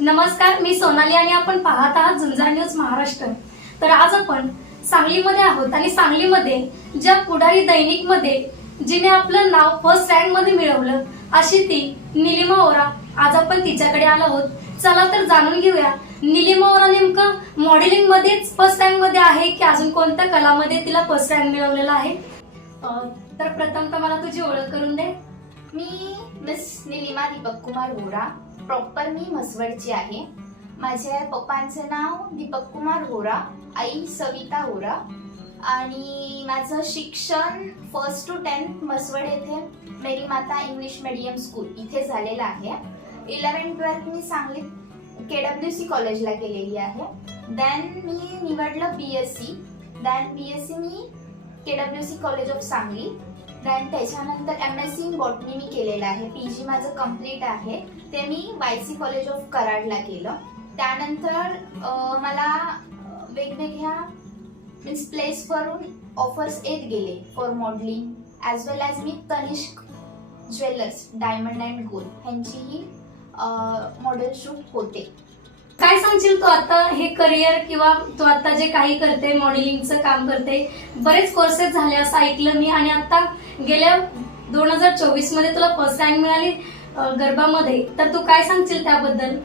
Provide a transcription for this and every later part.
नमस्कार मी सोनाली आणि आपण पाहत आहात झुंजार न्यूज महाराष्ट्र. तर आज आपण सांगलीमध्ये आहोत आणि सांगलीमध्ये ज्या पुढारी दैनिकमध्ये जिने आपलं नाव फर्स्ट रँकमध्ये मिळवलं अशी ती निलिमा ओरा आज आपण तिच्याकडे आलो आहोत. चला तर जाणून घेऊया निलिमा ओरा नेमकं मॉडेलिंग मध्येच फर्स्ट रँकमध्ये आहे की अजून कोणत्या कलामध्ये तिला फर्स्ट रँक मिळवलेला आहे? तर प्रथम तर मला तुझी ओळख करून दे. मी मिस निलिमा दीपक कुमार होरा प्रॉपर मी म्हसवडची आहे. माझ्या पप्पांचं नाव दीपक कुमार होरा आई सविता होरा आणि माझं शिक्षण फर्स्ट टू टेन्थ म्हसवड येथे मेरी माता इंग्लिश मीडियम स्कूल इथे झालेलं आहे. इलेवन ट्वेल्थ मी सांगलीत के डब्ल्यू सी कॉलेजला केलेली आहे. देन मी निवडलं B S C then B S C me K W C college of Sangli. Then त्याच्यानंतर M S C in botany मी केलेलं आहे. पी जी माझं कंप्लीट आहे. ते मी वाय सी कॉलेज ऑफ कराडला केलं. त्यानंतर मला वेगवेगळ्या मीन्स प्लेसवरून ऑफर्स येत गेले for modelling as well as me Tanishq jewellers diamond and gold ह्यांचीही model shoot होते. काय सांगशील तू आता हे करिअर किंवा तू आता जे काही करते मॉडेलिंगचं काम करते बरेच कोर्सेस झाले असं ऐकलं मी आणि आता गेल्या दोन हजार चोवीसमध्ये तुला फर्स्ट रँक मिळाली गरबामध्ये तर तू काय सांगशील त्याबद्दल?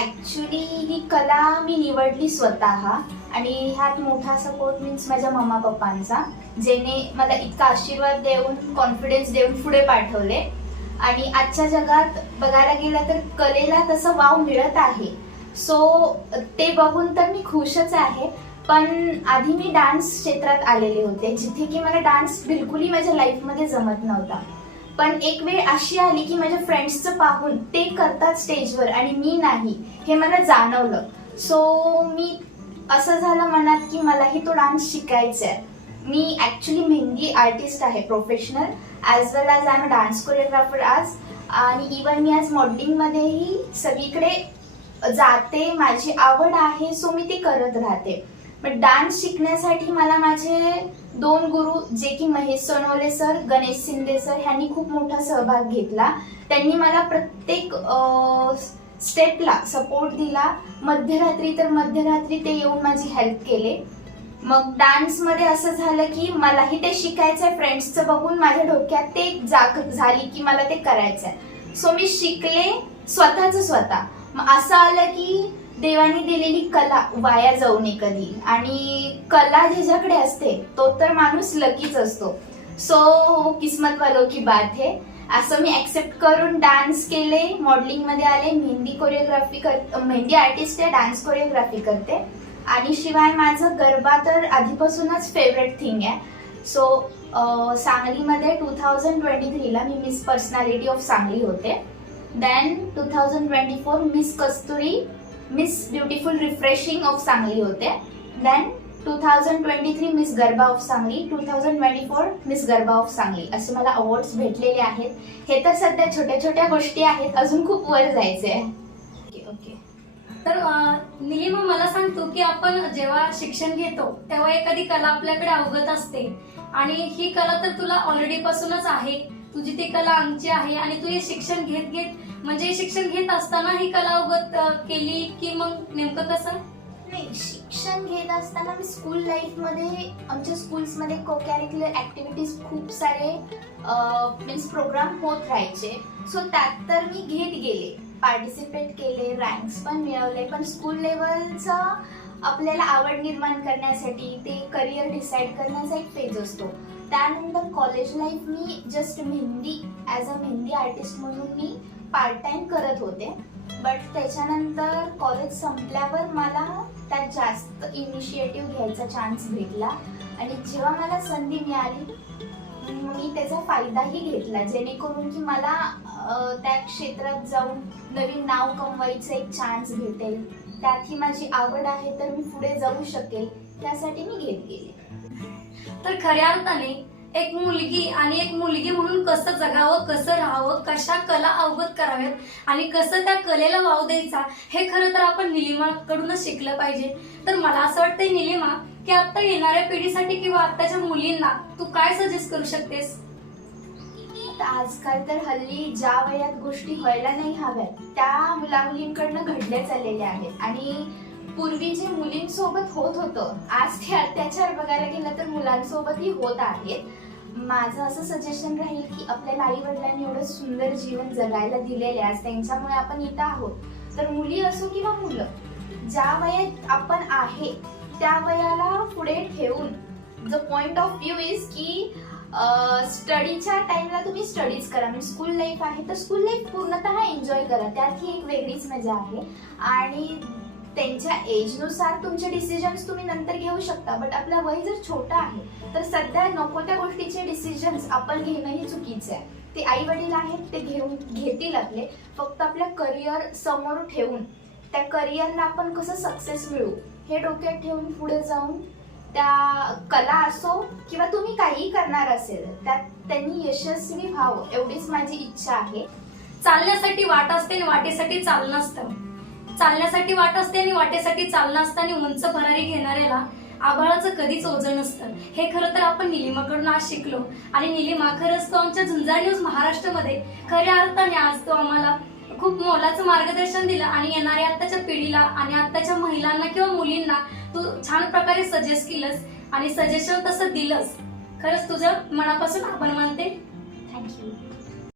ऍक्च्युली ही कला मी निवडली स्वतः आणि ह्यात मोठा सपोर्ट मीन्स माझ्या मम्मा पप्पांचा जेणे मला इतका आशीर्वाद देऊन कॉन्फिडन्स देऊन पुढे पाठवले. आणि आजच्या जगात बघायला गेलं तर कलेला तसं वाव मिळत आहे. सो ते बघून तर मी खुशच आहे. पण आधी मी डान्स क्षेत्रात आलेले होते जिथे की मला डान्स बिलकुलही माझ्या लाईफमध्ये जमत नव्हता. पण एक वेळ अशी आली की माझ्या फ्रेंड्सचं पाहून ते करतात स्टेजवर आणि मी नाही हे मला जाणवलं. सो मी असं झालं मनात की मलाही तो डान्स शिकायचा आहे मी ॲक्च्युली मेहंदी आर्टिस्ट आहे professional as well as I am dance choreographer आज. आणि इवन मी आज मॉडेलिंगमध्येही सगळीकडे जाते माझी आवड आहे सो मी ते करत राहते. पण डान्स शिकण्यासाठी मला माझे दोन गुरु जे की महेश सोनवले सर गणेश शिंदे सर ह्यांनी खूप मोठा सहभाग घेतला. त्यांनी मला प्रत्येक स्टेपला सपोर्ट दिला. मध्यरात्री तर मध्यरात्री ते येऊन माझी हेल्प केले. मग डान्समध्ये असं झालं की मलाही ते शिकायचं आहे फ्रेंड्सचं बघून माझ्या डोक्यात ते जाग झाली की मला ते करायचं आहे सो मी शिकले स्वतःच स्वतः. मग असं आलं की देवाने दिलेली कला वाया जाऊ नये कधी. आणि कला ज्याच्याकडे असते तो तर माणूस लकीच असतो. सो किस्मत वालो की बात आहे असं मी ऍक्सेप्ट करून डान्स केले मॉडेलिंगमध्ये आले मेहंदी कोरिओग्राफी कर मेहंदी आर्टिस्ट आहे डान्स कोरिओग्राफी करते. आणि शिवाय माझं गरबा तर आधीपासूनच फेवरेट थिंग आहे. सो सांगलीमध्ये टू थाउजंड ट्वेंटी थ्रीला मी मिस पर्सनॅलिटी ऑफ सांगली होते. Then two thousand twenty four Miss Kasturi Miss beautiful refreshing of Sangli होते. Then two thousand twenty three Miss Garba of Sangli two thousand twenty four Miss Garba of Sangli असे मला awards भेटलेले आहेत. हे तर सध्या छोट्या छोट्या गोष्टी आहेत अजून खूप वर जायचे आहे ओके ओके तर निलिमा मला सांगतो की आपण जेव्हा शिक्षण घेतो तेव्हा एखादी कला आपल्याकडे अवगत असते. आणि ही कला तर तुला ऑलरेडी पासूनच आहे. तुझी ती कला आमची आहे आणि तू हे शिक्षण घेत घेत म्हणजे शिक्षण घेत असताना ही कला अवगत केली की मग नेमकं कसं? नाही शिक्षण घेत असताना मी स्कूल लाईफमध्ये आमच्या स्कूल्समध्ये को कॅरिक्युलर ॲक्टिव्हिटीज खूप सारे मीन्स प्रोग्राम होत राहायचे. सो त्यात तर मी घेत गेले. पार्टिसिपेट केले रँक्स पण मिळवले. पण स्कूल लेवलचा आपल्याला आवड निर्माण करण्यासाठी ते करिअर डिसाईड करण्याचा एक फेज असतो. त्यानंतर college life me just mehndi as a mehndi artist म्हणून मी पार्ट टाइम करत होते. बट त्याच्यानंतर कॉलेज संपल्यावर मला त्यात जास्त इनिशिएटिव्ह घ्यायचा चान्स भेटला. आणि जेव्हा मला संधी मिळाली मी त्याचा फायदाही घेतला. जेणेकरून की मला त्या क्षेत्रात जाऊन नवीन नाव कमवायचं एक चान्स भेटेल. त्यात ही माझी आवड आहे तर मी पुढे जाऊ शकेल त्यासाठी मी घेत गेले. तर खऱ्या अर्थाने एक मुलगी आणि एक मुलगी म्हणून कसं जगावं कसं राहावं कशा कला अवगत कराव्यात आणि कसं त्या कलेला वाव द्यायचा हे खरं तर आपण निलिमाकडूनच शिकलं पाहिजे. तर मला असं वाटतंय निलिमा की आता येणाऱ्या पिढीसाठी किंवा आताच्या मुलींना तू काय सजेस्ट करू शकतेस? आजकाल तर हल्ली ज्या वयात गोष्टी व्हायला नाही हव्यात त्या मुला मुलींकडनं घडल्या चाललेल्या आहेत. आणि पूर्वी जे मुलींसोबत होत होतं. आज ते अत्याचार बघायला गेलं तर मुलांसोबतही होत आहेत. माझं असं सजेशन राहील की आपल्याला आई वडिलांनी एवढं सुंदर जीवन जगायला दिलेले आहे. आज त्यांच्यामुळे आपण इथं आहोत. तर मुली असो किंवा मुलं ज्या वयात आपण आहे त्या वयाला पुढे ठेवून the point of view is की स्टडीच्या टाइमला तुम्ही स्टडीज करा. म्हणजे स्कूल लाईफ आहे तर स्कूल लाईफ पूर्णतः एन्जॉय करा. त्यात ही एक वेगळीच मजा आहे. आणि त्यांच्या एजनुसार तुमचे डिसिजन्स तुम्ही नंतर घेऊ शकता. बट आपला वय जर छोटा आहे तर सध्या नको त्या गोष्टीचे डिसिजन्स आपण घेणंही चुकीचं आहे. ते आई वडील आहेत ते घेऊन घेतील आपले. फक्त आपल्या करिअर समोर ठेवून त्या करिअरला आपण कसं सक्सेस मिळू हे डोक्यात ठेवून पुढे जाऊन त्या कला असो किंवा तुम्ही काही करणार असेल त्यात त्यांनी यशस्वी व्हावं एवढीच माझी इच्छा आहे. चालण्यासाठी वाट असते आणि वाटेसाठी चालणं असतं. चालण्यासाठी वाट असते आणि वाटेसाठी चालणं असतं आणि उंच भरारी घेणाऱ्याला आभाळाचं कधीच ओझं नसतं. हे खरं तर आपण निलिमाकडून आज शिकलो. आणि निलिमा खरंच तो आमच्या झुंजार न्यूज महाराष्ट्रामध्ये खऱ्या अर्थाने आज तो आम्हाला खूप मोलाचं मार्गदर्शन दिलं आणि येणाऱ्या आत्ताच्या पिढीला आणि आत्ताच्या महिलांना किंवा मुलींना तू छान प्रकारे सजेस्ट केलंस आणि सजेशन तसं दिलंस. खरंच तुझं मनापासून आपण मानते. थँक्यू